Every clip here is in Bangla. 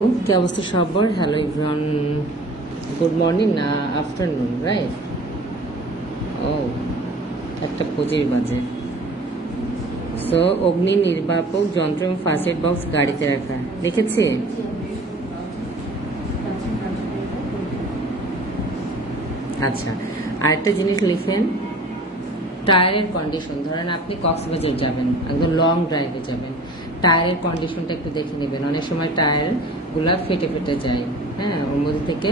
কি অবস্থা সবার? হ্যালো ইভরান গুড মর্নিং না আফটারনুন রাইট ও, একটা পঁচিশ বাজে। সো অগ্নি নির্বাপক যন্ত্র এবং ফার্স্ট এড বক্স গাড়িতে রাখা। দেখেছি? আচ্ছা আরেকটা জিনিস লিখেন। টায়ারের কন্ডিশন ধরেন আপনি কক্সবাজার যাবেন, একদম লং ড্রাইভে যাবেন। টায়ারের কন্ডিশনটা একটু দেখে নেবেন। অনেক সময় টায়ারগুলা ফেটে ফেটে যায়। হ্যাঁ ওর মধ্যে থেকে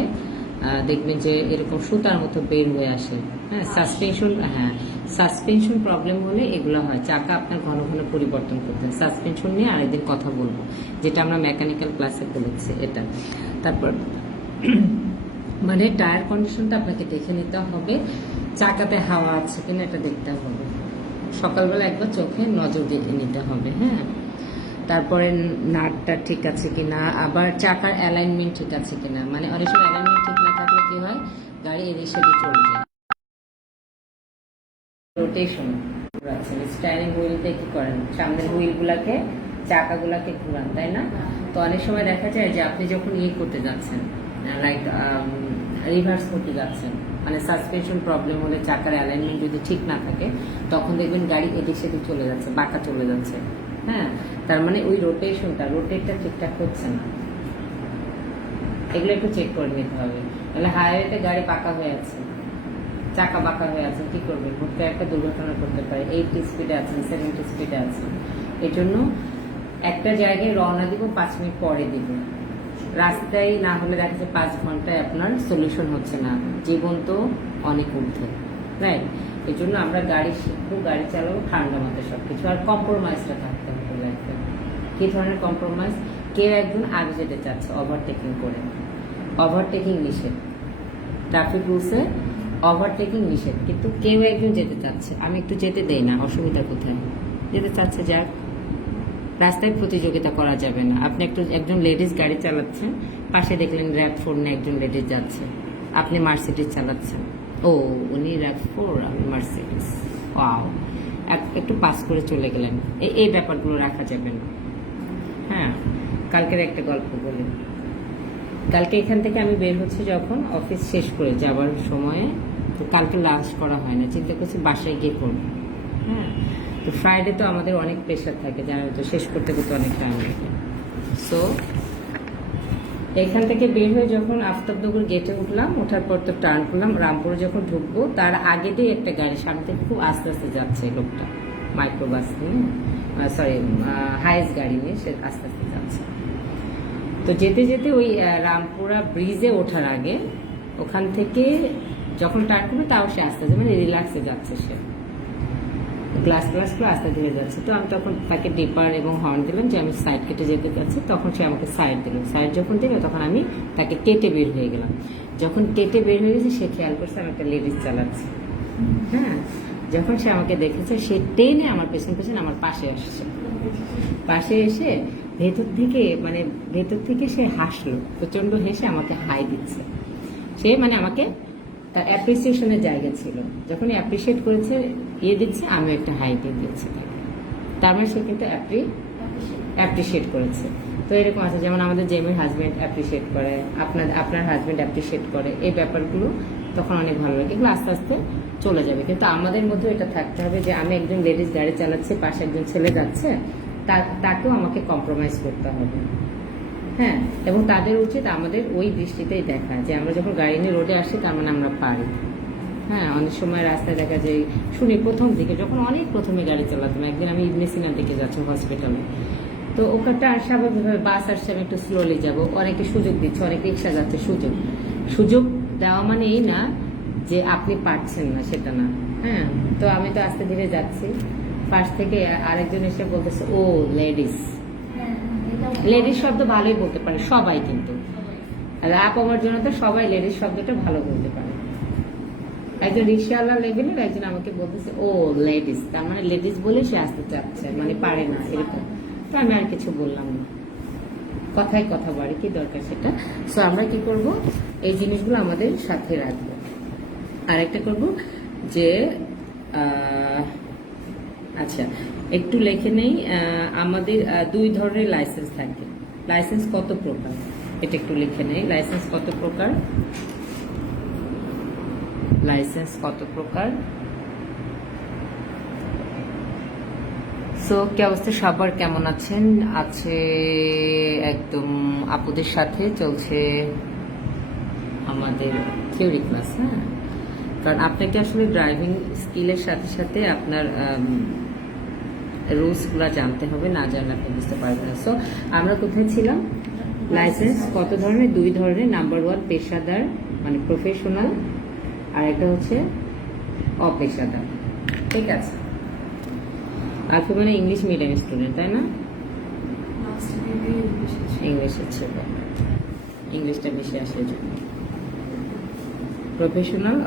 দেখবেন যে এরকম সুতার মতো বের হয়ে আসে। হ্যাঁ সাসপেনশন হ্যাঁ সাসপেনশন প্রবলেম হলে এগুলো হয়। চাকা আপনার ঘন ঘন পরিবর্তন করতে হয়। সাসপেনশন নিয়ে আরেকদিন কথা বলব, যেটা আমরা মেকানিক্যাল ক্লাসে বলেছি এটা। তারপর মানে টায়ার কন্ডিশনটা আপনাকে দেখে নিতে হবে। চাকাতে হাওয়া আছে কিনা এটা দেখতে হবে। সকালবেলা একবার চোখে নজর দিয়ে নিতে হবে হ্যাঁ। তারপরে নাটটা ঠিক আছে কিনা, আবার চাকার অ্যালাইনমেন্ট ঠিক আছে কিনা মানে অনেক সময় অ্যালাইনমেন্ট ঠিক না থাকলে কি হয়, গাড়ি এদিক সেদিক চলে যায় রোটেশন ঘোরাচ্ছেন স্টারিং হুইলতে কি করেন? সামনের হুইলগুলাকে চাকাগুলাকে ঘুরান, তাই না? তো অনেক সময় দেখা যায় যে আপনি যখন ইয়ে করতে যাচ্ছেন লাইক রিভার্স করতে যাচ্ছেন মানে সাসপেনশন প্রবলেম হলে চাকার অ্যালাইনমেন্ট যদি ঠিক না থাকে, তখন দেখবেন গাড়ি এদিক সেদিক চলে যাচ্ছে, বাঁকা চলে যাচ্ছে। হ্যাঁ তার মানে ওই রোটেশনটা রোটেটটা ঠিকঠাক হচ্ছে না। এগুলো একটু চেক করে নিতে হবে। তাহলে হাইওয়েতে গাড়ি পাকা হয়ে আছে, চাকা বাঁকা হয়ে আছে, কি করবেন হুট করে একটা দুর্ঘটনা করতে পারে। এইটি স্পিডে আছেন সেভেন্টি স্পিডে আছেন এই জন্য একটা জায়গায় রওনা দিব, পাঁচ মিনিট পরে দিব। রাস্তায় না হলে দেখা যাচ্ছে পাঁচ ঘন্টায় আপনার সলিউশন হচ্ছে না। জীবন তো অনেক ঊর্ধ্বে রাইট এই জন্য আমরা গাড়ি শিখব, গাড়ি চালাবো, ঠান্ডা মাথায় সব কিছু আর কম্প্রোমাইজটা লাইফে কি ধরনের কম্প্রোমাইজ কেউ একজন আগে যেতে চাচ্ছে ওভারটেকিং করে। ওভারটেকিং নিষেধ। ট্রাফিক রুলসে ওভারটেকিং নিষেধ। কিন্তু কেউ একজন যেতে চাচ্ছে। আমি একটু যেতে দেই না, অসুবিধা কোথায়? যেতে চাচ্ছে যাক। রাস্তায় প্রতিযোগিতা করা যাবে না। আপনি একটু, একজন লেডিস গাড়ি চালাচ্ছেন, পাশে দেখলেন র্যাপ ফোর নিয়ে একজন লেডিস যাচ্ছে। আপনি মার্সিডিজ চালাচ্ছেন। ও, উনি র্যাপ ফোর আমি মার্সিডিস ওয়াও এক- একটু পাস করে চলে গেলেন। এই ব্যাপারগুলো রাখা যাবে না। হ্যাঁ কালকের একটা গল্প বলি। কালকে এখান থেকে আমি বের হচ্ছে যখন অফিস শেষ করে যাবার সময়ে। তো কালকে লাঞ্চ করা হয় না, চিন্তা করছি বাসায় গিয়ে করব। হ্যাঁ তো ফ্রাইডে তো আমাদের অনেক প্রেশার থাকে জানো তো, শেষ করতে করতে অনেক টাইম লাগে। সো এখান থেকে বের হয়ে যখন আফতাবনগর গেটে উঠলাম, ওঠার পর তো টার্ন করলাম, রামপুরে যখন ঢুকবো, তার আগে দিয়ে একটা গাড়ি, সামনে থেকে খুব আস্তে আস্তে যাচ্ছে লোকটা মাইক্রোবাস নিয়ে। সরি হাইস গাড়ি নিয়ে সে আস্তে আস্তে যাচ্ছে। তো যেতে যেতে ওই রামপুরা ব্রিজে ওঠার আগে ওখান থেকে যখন টার্ন করবে তাও সে আস্তে আস্তে মানে রিল্যাক্সে যাচ্ছে সে। গ্লাস গ্লাস করে আস্তে ধীরে যাচ্ছে। তো আমি তখন তাকে ডিপার এবং হর্ন দিলাম যে আমি সাইড কেটে যেতে যাচ্ছি। তখন সে আমাকে সাইড দিল। সাইড যখন দিল, তখন আমি তাকে কেটে বের হয়ে গেলাম। যখন কেটে বের হয়ে গেছে, সে খেয়াল করছে আমি একটা লেডিস চালাচ্ছি। হ্যাঁ? যখন সে আমাকে দেখেছে, সে টেনে আমার পেছন পেছন আমার পাশে আসছে। পাশে এসে ভেতর থেকে মানে ভেতর থেকে সে হাসলো প্রচণ্ড হেসে আমাকে হাই দিচ্ছে। সে মানে আমাকে তার অ্যাপ্রিসিয়েশনের জায়গা ছিল। যখন অ্যাপ্রিসিয়েট করেছে ইয়ে দিচ্ছে আমি একটা হাই দিয়ে দিচ্ছি তার মানে সে কিন্তু অ্যাপ্রি অ্যাপ্রিসিয়েট করেছে। তো এরকম আছে, যেমন আমাদের জেমির হাজব্যান্ড অ্যাপ্রিসিয়েট করে, আপনার আপনার হাজব্যান্ড অ্যাপ্রিসিয়েট করে, এই ব্যাপারগুলো তখন অনেক ভালো লাগে। এগুলো আস্তে আস্তে চলে যাবে। কিন্তু আমাদের মধ্যে এটা থাকতে হবে যে আমি একজন লেডিস গাড়ি চালাচ্ছি, পাশে একজন ছেলে যাচ্ছে তাকেও আমাকে কম্প্রোমাইজ করতে হবে। হ্যাঁ? এবং তাদের উচিত আমাদের ওই দৃষ্টিতেই দেখা, যে আমরা যখন গাড়ি নিয়ে রোডে আসি, তার মানে আমরা পারি। হ্যাঁ? অনেক সময় রাস্তায় দেখা যায়, শুনি প্রথম দিকে, যখন অনেক প্রথমে গাড়ি চালাতাম, একদিন আমি ইবনে সিনার দিকে যাচ্ছি হসপিটালে তো ওখানটা স্বাভাবিকভাবে বাস আসছে, আমি একটু স্লোলি যাব। অনেকে সুযোগ দিচ্ছে, অনেক রিক্সা যাচ্ছে, সুযোগ। সুযোগ দেওয়া মানে এই না যে আপনি পারছেন না, সেটা না। হ্যাঁ তো আমি তো আস্তে ধীরে যাচ্ছি। পাশ থেকে আরেকজন এসে বলতেছে, ও লেডিস লেডিস শব্দ ভালোই বলতে পারে, সবাই কিন্তু। রাপ আমার জন্য তো সবাই লেডিস শব্দটা ভালো বলতে পারে। একজন রিক্সাওয়ালা লেভেলের একজন আমাকে বলতেছে, ও লেডিস তার মানে লেডিস বলে সে আসতে চাচ্ছে মানে পারে না এরকম। তো আমি আর কিছু বললাম না। কথায় কথা বাড়ে কি দরকার সেটা? সো আমরা কি করব? এই জিনিসগুলো আমাদের সাথে রাখব। আর একটা করব যে আচ্ছা একটু লেখে নেই আমাদের দুই ধরনের লাইসেন্স থাকে। লাইসেন্স কত প্রকার? এটা একটু লিখে নেই। লাইসেন্স কত প্রকার? লাইসেন্স কত প্রকার? সো কি অবস্থা? সবার কেমন আছেন? আছে একদম আপুদের সাথে, চলছে আমাদের থিওরি ক্লাস হ্যাঁ? কারণ আপনাকে আসলে ড্রাইভিং স্কিলের সাথে সাথে আপনার রুলসগুলো জানতে হবে না জানলে আপনি বুঝতে পারবেন না। সো আমরা কোথায় ছিলাম? লাইসেন্স কত ধরনের? দুই ধরনের। নাম্বার ওয়ান পেশাদার মানে প্রফেশনাল আর একটা হচ্ছে অপেশাদার। ঠিক আছে? আপনি মানে ইংলিশ মিডিয়াম স্টুডেন্ট তাই না? ইংলিশের ছিল। ইংলিশটা বেশি আসে জন্য। প্রফেশনাল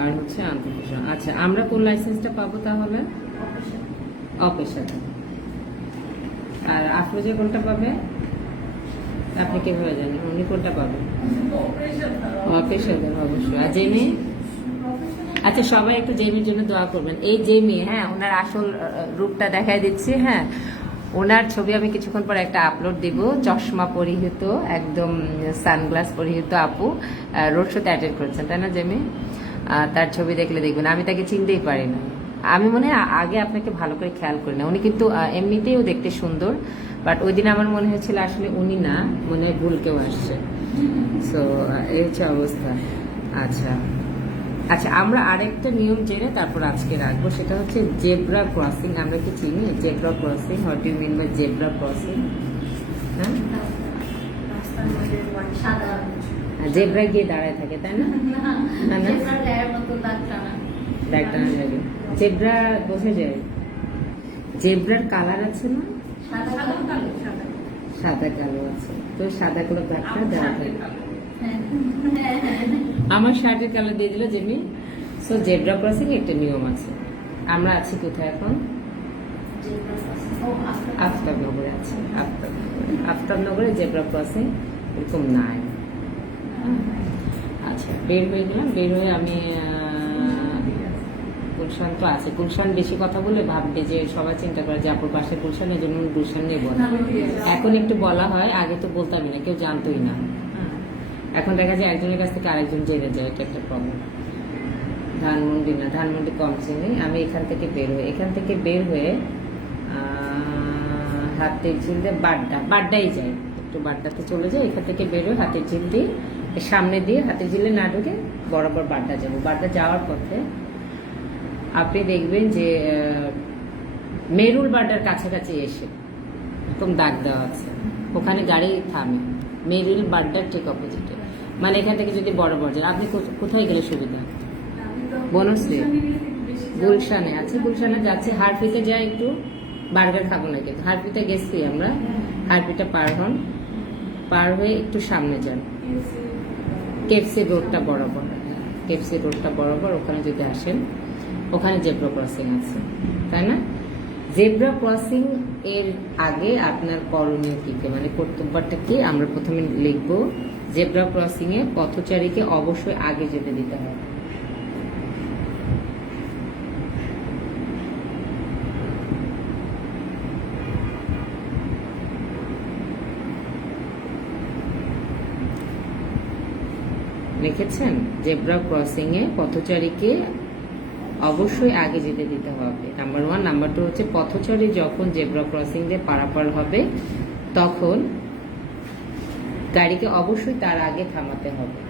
আর হচ্ছে আনপ্রফেশনাল আচ্ছা আমরা কোন লাইসেন্সটা পাবো তাহলে? অপেশাদার আর আফরোজা কোনটা পাবে? আপনি কীভাবে জানেন? উনি কোনটা পাবেন অপেশাদার অবশ্যই। আর জেমি? আচ্ছা সবাই একটু জেমির জন্য দোয়া করবেন। এই জেমি হ্যাঁ ওনার আসল রূপটা দেখাই দিচ্ছি হ্যাঁ। ওনার ছবি আমি কিছুক্ষণ পর একটা আপলোড দিব। চশমা পরিহিত, একদম সানগ্লাস পরিহিত আপু রোড শোতে অ্যাটেন্ড করেছেন, তাই না, জেমি? তার ছবি দেখলে দেখবেন। আমি তাকে চিনতেই পারি না। আমি মনে হয় আগে আপনাকে ভালো করে খেয়াল করি না। উনি কিন্তু এমনিতেও দেখতে সুন্দর বাট ওই দিন আমার মনে হয়েছিল আসলে উনি না, মনে হয় ভুল কেউ আসছে। সো এই হচ্ছে অবস্থা। আচ্ছা। আচ্ছা আমরা আরেকটা নিয়ম জেনে তারপর আজকে রাখব। সেটা হচ্ছে জেব্রা ক্রসিং আমরা কি চিনি? Zebra crossing what you mean by zebra crossing? হ্যাঁ? জেব্রা গিয়ে দাঁড়ায় থাকে তাই না? না না? দাগ টানা লাগে জেব্রা বোঝা যায়। জেব্রার কালার আছে না? সাদা কালো। আছে। তো সাদা কালো দাগটা দেওয়া থাকে। আমার শার্টের কালার দিয়ে দিল জেমি। সো জেব্রা ক্রসিং একটা নিয়ম আছে। আমরা আছি কোথায় এখন? আফতাবনগরে আছি। আফতাবনগরে আফতাবনগরে জেব্রা ক্রসিং এরকম নাই। আচ্ছা বের হয়ে গেলাম। বের হয়ে আমি গুলশান তো আছে। গুলশান বেশি কথা বলে ভাববে যে সবাই চিন্তা করে যে আপুর পাশে গুলশান এই জন্য গুলশান নেব। এখন একটু বলা হয় আগে তো বলতামই না কেউ জানতোই না। এখন দেখা যায় একজনের কাছ থেকে আরেকজন জেনে যায়, এটা একটা প্রবলেম ধানমন্ডি না, ধানমন্ডি কম চিনি। আমি এখান থেকে বের হই এখান থেকে বের হয়ে হাতের ঝিল দিয়ে বাড্ডা, বাড্ডাই যাই। একটু বাড্ডাতে চলে যাই, এখান থেকে বের হয়ে হাতের ঝিল দিয়ে সামনে দিয়ে হাতের ঝিলে না ঢুকে বরাবর বাড্ডা যাব। বাড্ডা যাওয়ার পথে আপনি দেখবেন যে মেরুল বাড্ডার কাছাকাছি এসে একদম দাগ দেওয়া আছে। ওখানে গাড়ি থামে। মেরুল বাড্ডার ঠিক অপোজিটে মানে এখান থেকে যদি বড় বড় যান আপনি কোথায় গেলে সুবিধা? বনশ্রী। গুলশানে। আছে গুলশানে যাচ্ছে। হারপিতে যাই একটু। বার্গার খাব না কিন্তু হারপিতে গেছি আমরা। হারপিটা পার হন। পার হয়ে একটু সামনে যান। কেপসি রোডটা বরাবর। কেপসি রোডটা বরাবর ওখানে যদি আসেন ওখানে জেব্রা ক্রসিং আছে। তাই না? জেব্রা ক্রসিং এর আগে আপনার করণীয় কি কি? মানে কর্তব্যটা কি? আমরা প্রথমে লিখব জেব্রা ক্রসিং এ পথচারীকে অবশ্যই আগে যেতে দিতে হবে। লিখেছেন জেব্রা ক্রসিং এ পথচারীকে অবশ্যই আগে যেতে দিতে হবে। নাম্বার ওয়ান নাম্বার টু হচ্ছে, পথচারী যখন জেব্রা ক্রসিং দিয়ে পারাপার হবে, তখন গাড়িকে অবশ্যই তার আগে থামাতে হবে।